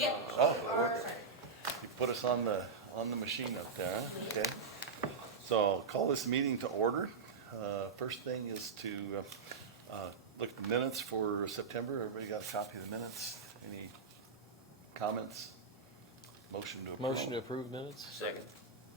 Yeah. Oh, you put us on the machine up there, huh? Okay. So I'll call this meeting to order. First thing is to look at the minutes for September. Everybody got a copy of the minutes? Any comments? Motion to approve? Motion to approve minutes? Second.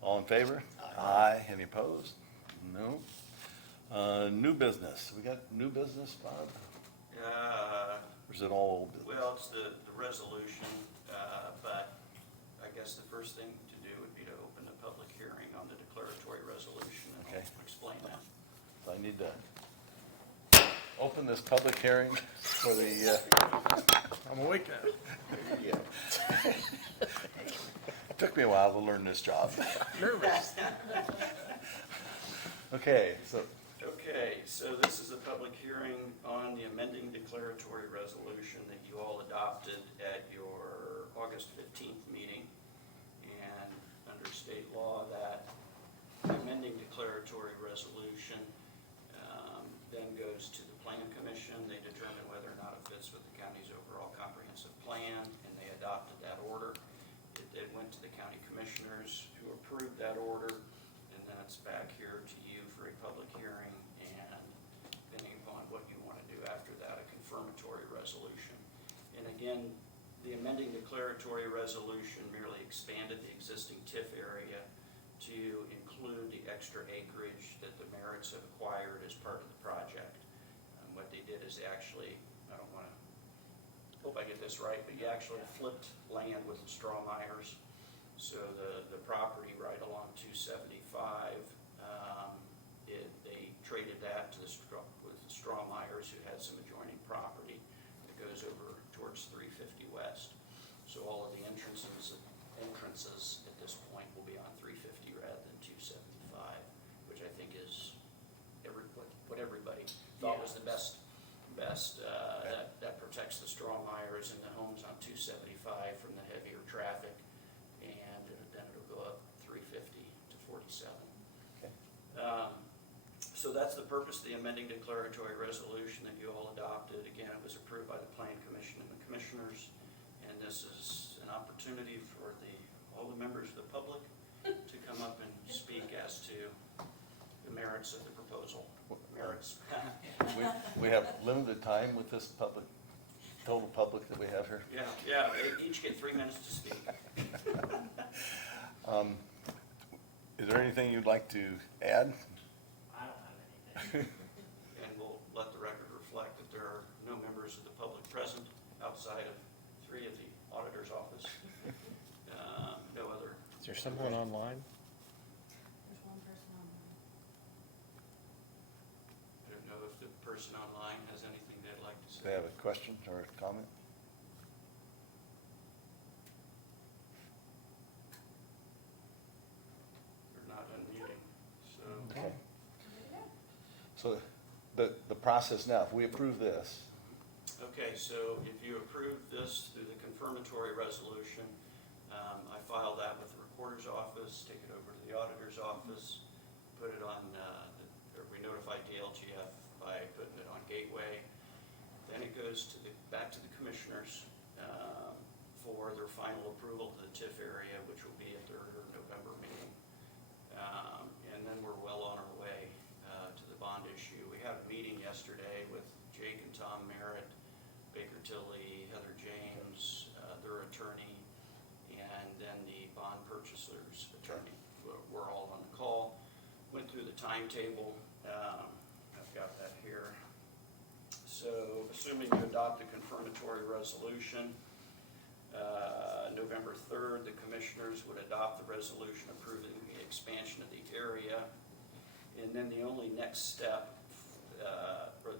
All in favor? Aye. Any opposed? No. New business. We got new business, Bob? Or is it all old business? Well, it's the resolution, but I guess the first thing to do would be to open the public hearing on the declaratory resolution, and Okay. I'll explain that. So I need to open this public hearing for the, I'm awake now. took me a while to learn this job. Nervous. Okay, so, Okay, so this is a public hearing on the amending declaratory resolution that you all adopted at your August 15th meeting. And under state law, that amending declaratory resolution then goes to the Plan Commission. They determine whether or not it fits with the county's overall comprehensive plan, and they adopted that order. It went to the county commissioners, who approved that order, and then it's back here to you for a public hearing, and depending upon what you want to do after that, a confirmatory resolution. And again, the amending declaratory resolution merely expanded the existing TIF area to include the extra acreage that the Merritts have acquired as part of the project. What they did is they actually, I don't want to, hope I get this right, but you actually flipped land with the Strawmeyers. So the property right along 275, they traded that to the Strawmeyers, who had some adjoining property that goes over towards 350 West. So all of the entrances at this point will be on 350 rather than 275, which I think is what everybody thought was the best. That protects the Strawmeyers and the homes on 275 from the heavier traffic, and then it'll go up 350 to 47. okay. So that's the purpose of the amending declaratory resolution that you all adopted. Again, it was approved by the Plan Commission and the Commissioners, and this is an opportunity for all the members of the public to come up and speak as to the merits of the proposal. Merits. We have limited time with this total public that we have here. Yeah, they each get 3 minutes to speak. Is there anything you'd like to add? I don't have anything. And we'll let the record reflect that there are no members of the public present outside of 3 of the auditor's office. No other. Is there someone online? There's one person online. I don't know if the person online has anything they'd like to Do say. they have a question or a comment? They're not unmuting, so. Okay. So the process now, if we approve this, Okay, so if you approve this through the confirmatory resolution, I file that with the recorder's office, take it over to the auditor's office, put it on, or we notify DLGF by putting it on Gateway. Then it goes to back to the commissioners for their final approval to the TIF area, which will be at their November meeting. And then we're well on our way to the bond issue. We had a meeting yesterday with Jake and Tom Merritt, Baker Tilly, Heather James, their attorney, and then the bond purchaser's attorney. We're all on the call. Went through the timetable. I've got that here. So assuming you adopt the confirmatory resolution, November 3rd, the commissioners would adopt the resolution approving the expansion of the area. And then the only next step, or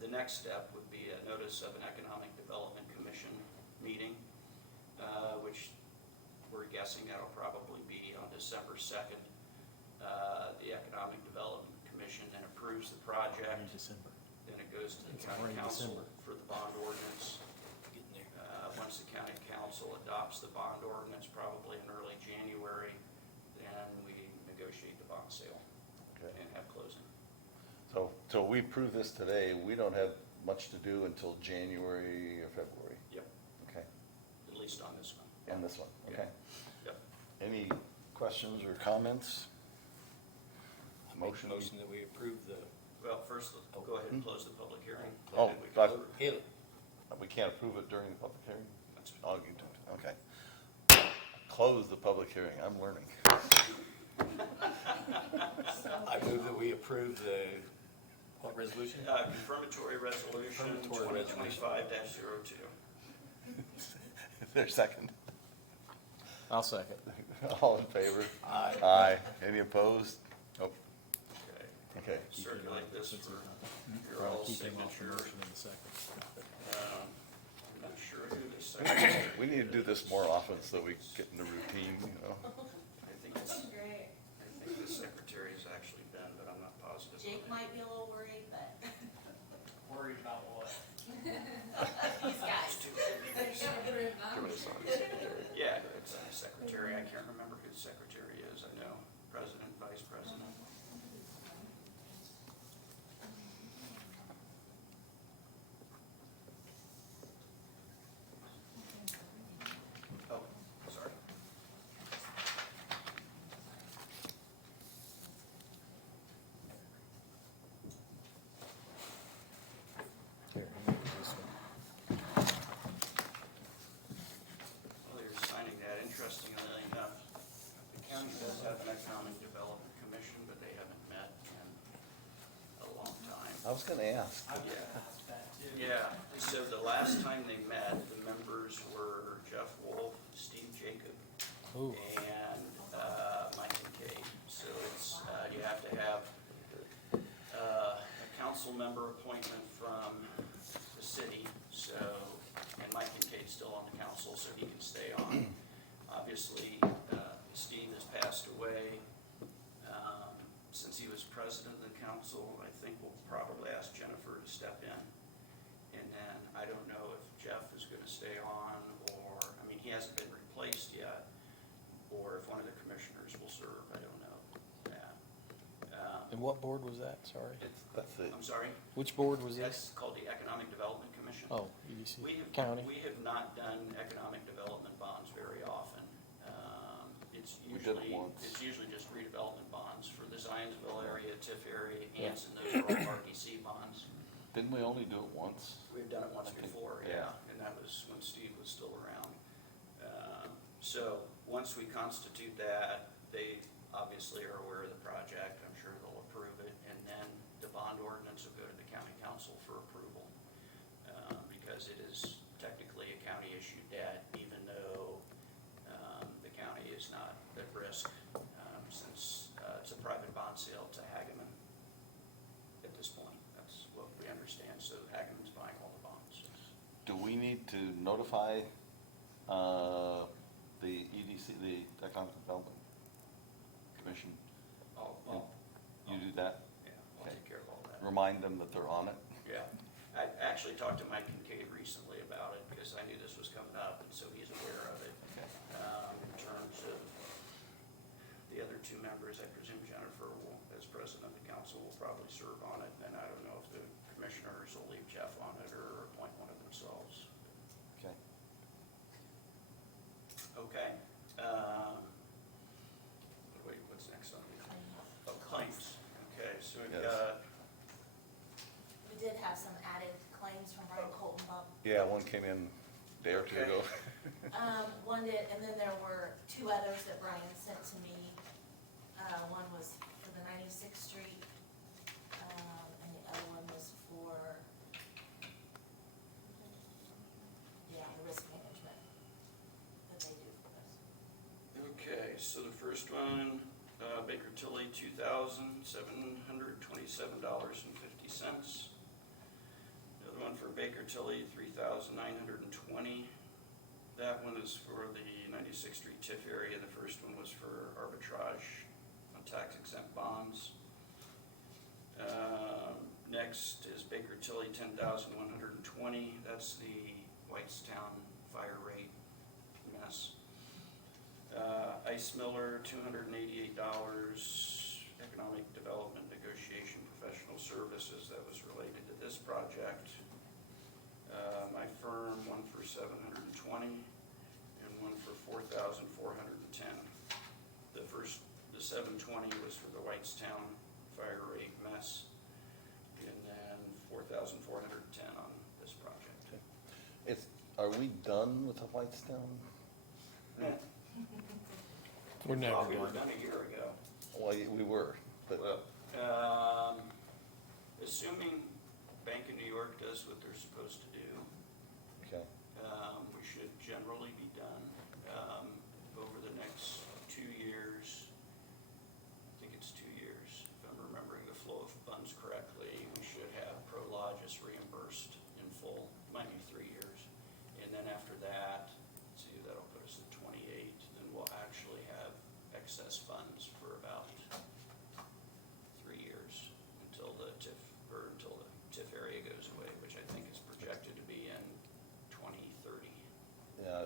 the next step would be a notice of an Economic Development Commission meeting, which we're guessing that'll probably be on December 2nd. The Economic Development Commission then approves the project. Then it goes to the county council for the bond ordinance. Once the county council adopts the bond ordinance, probably in early January, then we negotiate the bond sale and have closing. So we approve this today, we don't have much to do until January or February? Yep. Okay. At based on this one. And this one, okay. Yep. Any questions or comments? Motion? Motion that we approve the, Well, first, let's go ahead and close the public hearing. Oh, and then we can but- approve. We can't approve it during the public hearing? That's Oh, you do, okay. Close the public hearing, I'm learning. I move that we approve the, what resolution? Confirmatory resolution Confirmatory resolution. 2025-02. Is there a second? I'll second. All in favor? Aye. Aye. Any opposed? Nope. Okay. Okay. Circulate this for your I'll all keep him off the signature. motion in a second. I'm not sure who the secretary. We need to do this more often so we get in the routine, you know? I think it's, Great. I think the secretary is actually Ben, but I'm not positive. Jake might be a little worried, but Worried about what? these guys. Yeah, it's a secretary. I can't remember who the secretary is. I know president, vice president. Oh, sorry. Here, you can do this one. While you're signing that, interestingly enough, the county does have an economic development commission, but they haven't met in a long time. I was gonna ask. I Yeah. asked that too. Yeah, so the last time they met, the members were Jeff Wolf, Steve Jacob, Ooh. and Mike Kincaid. So it's, you have to have a council member appointment from the city, so, and Mike Kincaid's still on the council, so he can stay on. Obviously, Steve has passed away. Since he was president of the council, I think we'll probably ask Jennifer to step in. And then I don't know if Jeff is gonna stay on, or, I mean, he hasn't been replaced yet, or if one of the commissioners will serve, I don't know. Yeah. And what board was that? Sorry. That's it. I'm sorry, Which board was that's this? called the Economic Development Commission. Oh, EDC. We have, County. we have not done economic development bonds very often. It's We did it usually, once. it's usually just redevelopment bonds for the Zionsville area, TIF area, Anson, those are all RDC bonds. Didn't we only do it once? We've done it once I think, before, yeah. yeah, and that was when Steve was still around. So, once we constitute that, they obviously are aware of the project, I'm sure they'll approve it, and then the bond ordinance will go to the county council for approval. Because it is technically a county-issued debt, even though the county is not at risk, since it's a private bond sale to Hageman at this point. That's what we understand, so Hageman's buying all the bonds. Do we need to notify, the EDC, the Economic Development Commission? You do that? Yeah, I'll take care of all that. Remind them that they're on it? Yeah, I actually talked to Mike Kincaid recently about it, because I knew this was coming up, and so he's aware of it. Okay. In terms of the other two members, I presume Jennifer will, as president of the council, will probably serve on it, and I don't know if the commissioners will leave Jeff on it or appoint one of themselves. Okay. Okay. Wait, what's next on the, oh, claims. Okay, so we've Yes. got, We did have some added claims from Brian Colton Bump. Yeah, one came in a day or two Okay. ago. One did, and then there were two others that Brian sent to me. One was for the 96th Street, and the other one was for, yeah, the risk management that they do for us. okay, so the first one, Baker Tilly, $2,727.50. Another one for Baker Tilly, $3,920. That one is for the 96th Street TIF area. The first one was for arbitrage on tax exempt bonds. Next is Baker Tilly, $10,120. That's the Whitestown fire rate mess. Ice Miller, $288, economic development negotiation professional services, that was related to this project. My firm, one for $720, one for $4,410. The 720 was for the Whitestown fire rate mess, and then $4,410 on this project. Are we done with the Whitestown? We're never Thought we were done. done a year ago. Well, we were, but, Assuming Bank of New York does what they're supposed to do, okay, we should generally be done. Over the next 2 years, I think it's 2 years, if I'm remembering the flow of funds correctly, we should have Prologis reimbursed in full. Might be 3 years. And then after that, let's see, that'll put us at 28, then we'll actually have excess funds for about 3 years until the TIF area goes away, which I think is projected to be in 2030. yeah,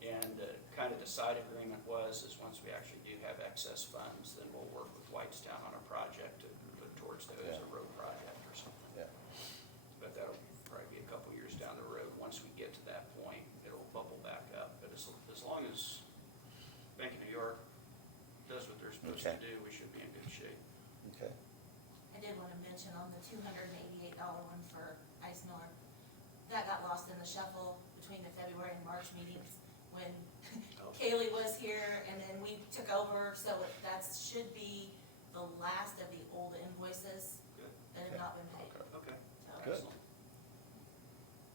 And kind of the side agreement was, is once we actually do have excess funds, then we'll work with Whitestown on a project to put towards those, Yeah. a road project or something. yeah, But that'll probably be a couple years down the road. Once we get to that point, it'll bubble back up. But as long as Bank of New York does what they're supposed to Okay. do, we should be in good shape. okay. I did want to mention on the $288 one for Ice Miller, that got lost in the shuffle between the February and March meetings when Kaylee was here and then we took over, so that should be the last of the old invoices Good. that have not been paid. Okay. So, Good. Excellent.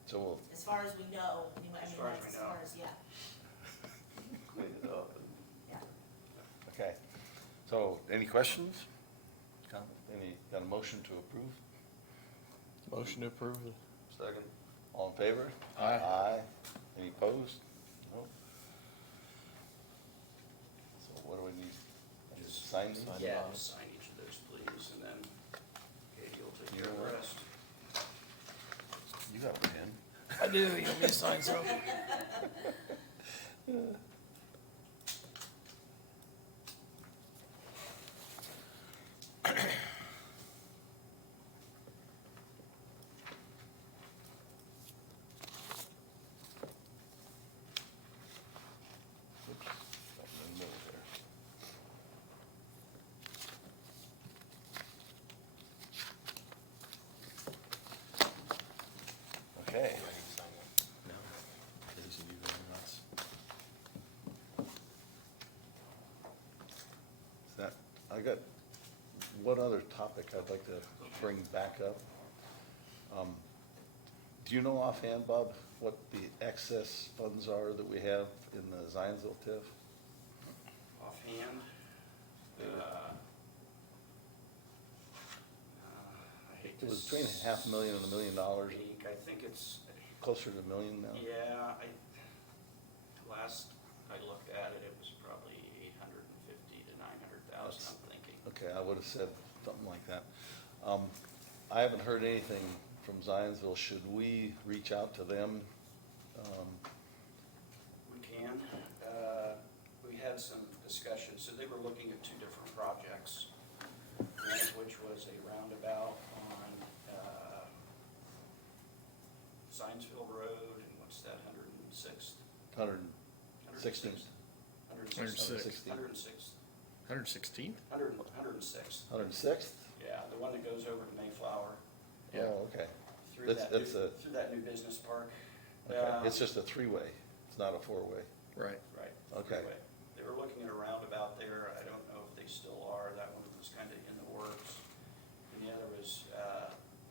So we'll, as far as we know, anyway, I As mean, far as that's we as know. far as, yeah, Clean it up. yeah. okay. So, any questions? Got a motion to approve? Motion to approve. Second. All in favor? Aye. Aye. Any opposed? No. So what do we need? Just sign these? Sign. Yeah, bottom. just sign each of those, please, and then Katie will take You care of know the what? rest. You got a pen? I do, you want me to sign some? Oops, got in the middle there. Okay. No. This is you very nice. Is that, I got one other topic I'd like to bring back up. Do you know offhand, Bob, what the excess funds are that we have in the Zionsville TIF? Offhand, I hate to. It was between $500,000 and $1 million, I think it's, closer to $1 million now. yeah, last I looked at it, it was probably 850 to 900,000, I'm thinking. Okay, I would have said something like that. I haven't heard anything from Zionsville. Should we reach out to them? We can. We had some discussion, so they were looking at 2 different projects, one of which was a roundabout on Zionsville Road, and what's that, 106th? 116th. 106th. 116th? 106th. 106th? Yeah, the one that goes over to Mayflower, Yeah. Oh, okay. through That's- that, that's a- through that new business park. Okay, it's just a 3-way, it's not a 4-way. Right. Right. Okay. freeway. They were looking at a roundabout there, I don't know if they still are, that one was kind of in the works. And the other was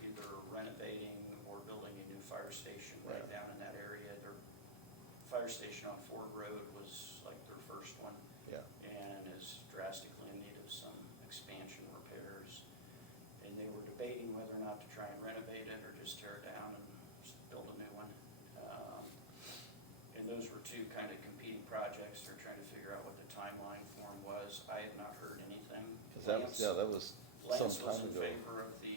either renovating or building a new fire station right Yeah. down in that area. Their fire station on Ford Road was like their first one, Yeah, and is drastically in need of some expansion repairs. And they were debating whether or not to try and renovate it or just tear it down and just build a new one. And those were 2 kind of competing projects. They're trying to figure out what the timeline for them was. I have not heard anything. because that was, yeah, that was some Lance was time in ago. favor of the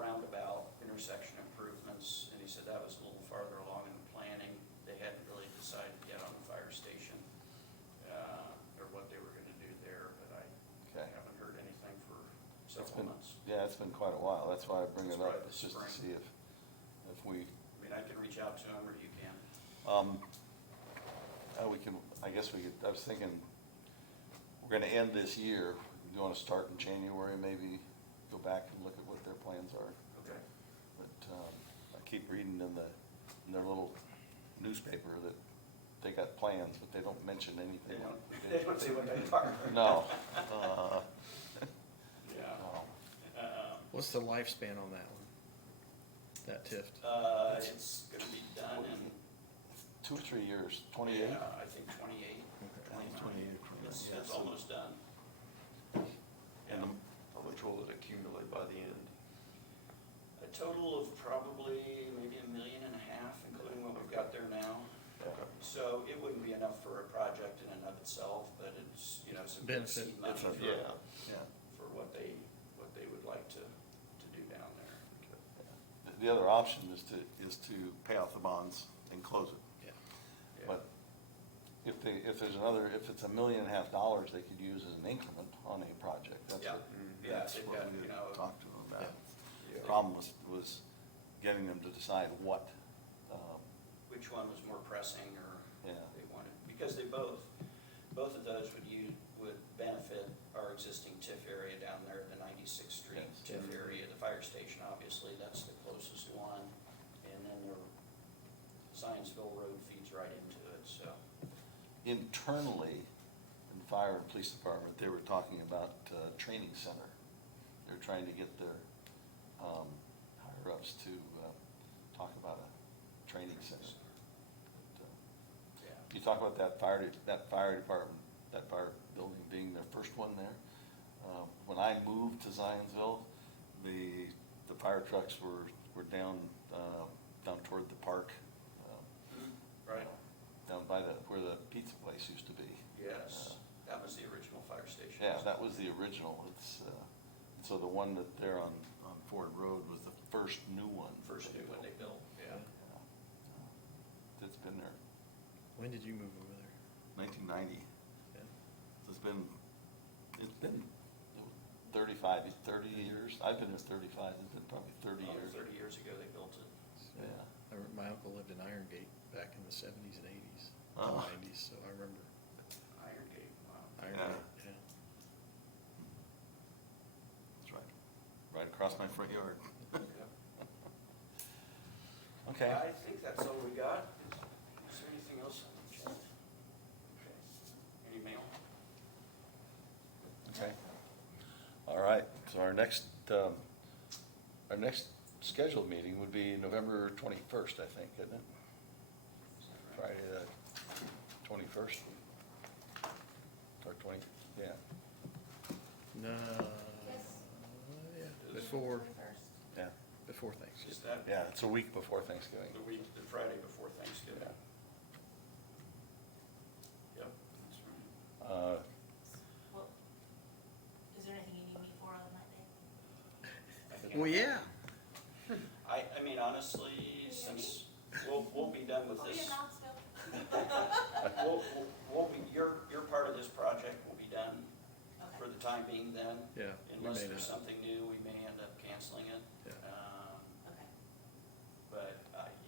roundabout intersection improvements, and he said that was a little farther along in the planning. They hadn't really decided yet on the fire station, or what they were gonna do there, but I Okay. haven't heard anything for It's several been, months. yeah, it's been quite a while, that's why I bring it It's up, probably it's just to spring. see if we, I mean, I can reach out to him, or you can. we can, I guess we could, I was thinking, we're gonna end this year. You wanna start in January, maybe go back and look at what their plans are. Okay. But, I keep reading in their little newspaper that they got plans, but they don't mention anything. They don't say what they are. No. Yeah. No. What's the lifespan on that one? That TIF? It's gonna be done in, 2 or 3 years, 28? yeah, I think 28. Okay. 29. It's almost done. And the- How much will it accumulate by the end? A total of probably maybe $1.5 million, including what we've got there now. So it wouldn't be enough for a project in and of itself, but it's, you know, some good Benefit. seed money It's for, a- yeah. Yeah. for what they would like to do down there. The other option is to pay off the bonds and close it. Yeah. Yeah. But if it's $1.5 million they could use as an increment on a project, that's Yeah. what, Yeah, that's they've what got, we you had know, talked to them about. Yeah. The problem was getting them to decide what, which one was more pressing or yeah, they wanted, because they both of those would benefit our existing TIF area down there, the 96th Street Yes. TIF area, the fire station, obviously, that's the closest one. And then the Zionsville Road feeds right into it, so. internally, in fire and police department, they were talking about training center. They're trying to get their higher ups to talk about a training center. But, Yeah. you talk about that fire department, that fire building being their first one there. When I moved to Zionsville, the fire trucks were down toward the park, Right, down by where the pizza place used to be. yes, that was the original fire station. Yeah, that was the original. It's, so the one that there on Ford Road was the first new one. First new one they built, yeah. It's been there, When did you move over there? 1990. Yeah. It's been 30 years. I've been here 35, it's been probably 30 About years. 30 years ago they built it. Yeah. My uncle lived in Iron Gate back in the 70s and 80s, Oh. 90s, so I remember Iron Gate, wow. Iron Yeah. Gate, yeah. That's right. Right across my front yard. Yep. Okay. I think that's all we got. Is there anything else on the agenda? Okay. Any mail? Okay. All right, so our next scheduled meeting would be November 21st, I think, isn't it? Is that right? Friday the 21st? Or 20, yeah. No, Yes. yeah, before Yeah, First. Thanksgiving. Is that yeah, it's a week before Thanksgiving. the Friday before Thanksgiving? Yeah. Yep, that's right. Well, is there anything you need me for on that day? I think- Well, yeah. I mean, honestly, since we'll be done with I'll be in this, Knoxville. we'll be, your part of this project will be done for Okay. the time being then. Yeah, we Unless may there's not. something new, we may end up canceling it. Yeah. Okay. But,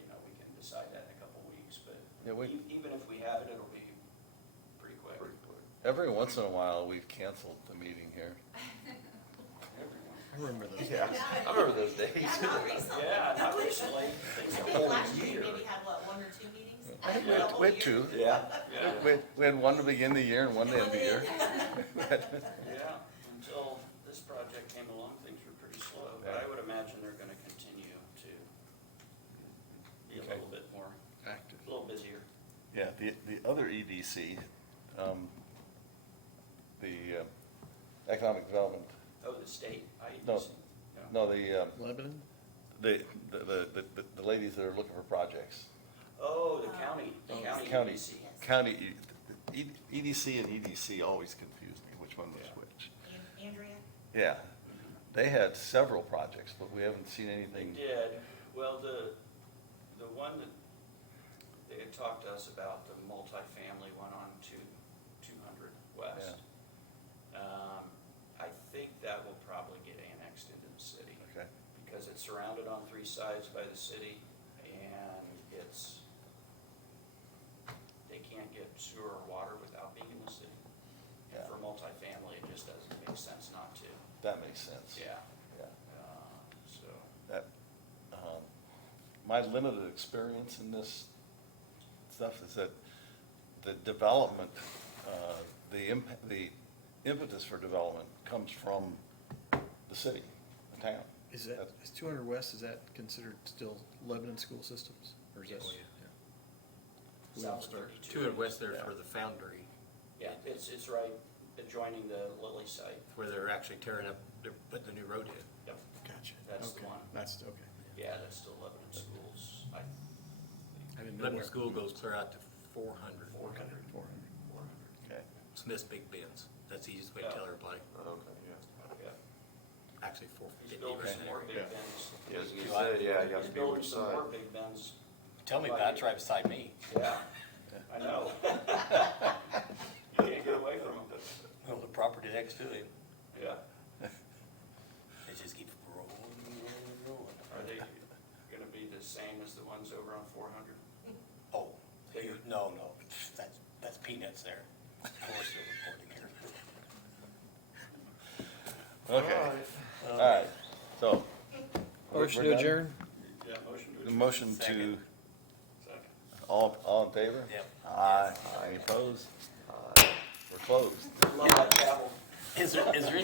you know, we can decide that in a couple weeks, but Yeah, even if we have it, it'll be pretty quick. Every once in a while, we've canceled the meeting here. Everyone. I remember those. Yeah, I remember those days. Yeah, not recently. Yeah, not recently. I Things are think holding last year year. you maybe had, what, 1 or 2 meetings? I think For the whole we had year? two. Yeah. Yeah. We had one to begin the year and one to end the year. Yeah, until this project came along, things were pretty slow, but Yeah. I would imagine they're gonna continue to be a Okay. little bit more, Active. a little busier. Yeah, the other EDC, the Economic Development, Oh, the state, No. no, Lebanon? the ladies that are looking for projects. Oh, the county County, EDC. Yes. county, EDC and EDC always confuse me, which one was Yeah. which. Andrea? Yeah, they had several projects, but we haven't seen They anything. did, well, the one that they had talked to us about, the multifamily one on 200 West. I think that will probably get annexed into the city. Okay, Because it's surrounded on 3 sides by the city, and they can't get sewer or water without being in the city. And Yeah. for multifamily, it just doesn't make sense not to. That makes sense. Yeah, Yeah. so, That, my limited experience in this stuff is that the development, the impetus for development comes from the city, the town. Is that, is 200 West, is that considered still Lebanon school systems? Or is that? Yes. Yeah. south of 32. 200 West there Yeah. for the foundry, Yeah, it's right adjoining the Lilly site. where they're actually tearing up, they're putting the new road in. Yep, Gotcha. That's the Okay. one. That's, okay. yeah, that's still Lebanon Schools, I, I didn't know Lebanon where- School goes clear out to 400. 400. 400. Okay. Smith's Big Bends, that's the easiest way to tell everybody, Okay, yeah. Yeah. actually He's 450 building right some more there. big Yeah. bins. Yeah, I was gonna say, yeah, you got He's to be building which some side. more big bins. Tell me about it, right beside me. Yeah, I know. You can't get away from them. Well, the property next to him, Yeah. it just keeps rolling, rolling, rolling. Are they gonna be the same as the ones over on 400? Oh, no, that's peanuts there. Of course they're recording here. Okay, all right, so. Motion we're to done? adjourn? Yeah, motion to The adjourn. motion to, Second. Second. all in favor? Yep. Aye. Any opposed? We're closed. Love that gavel. Is there any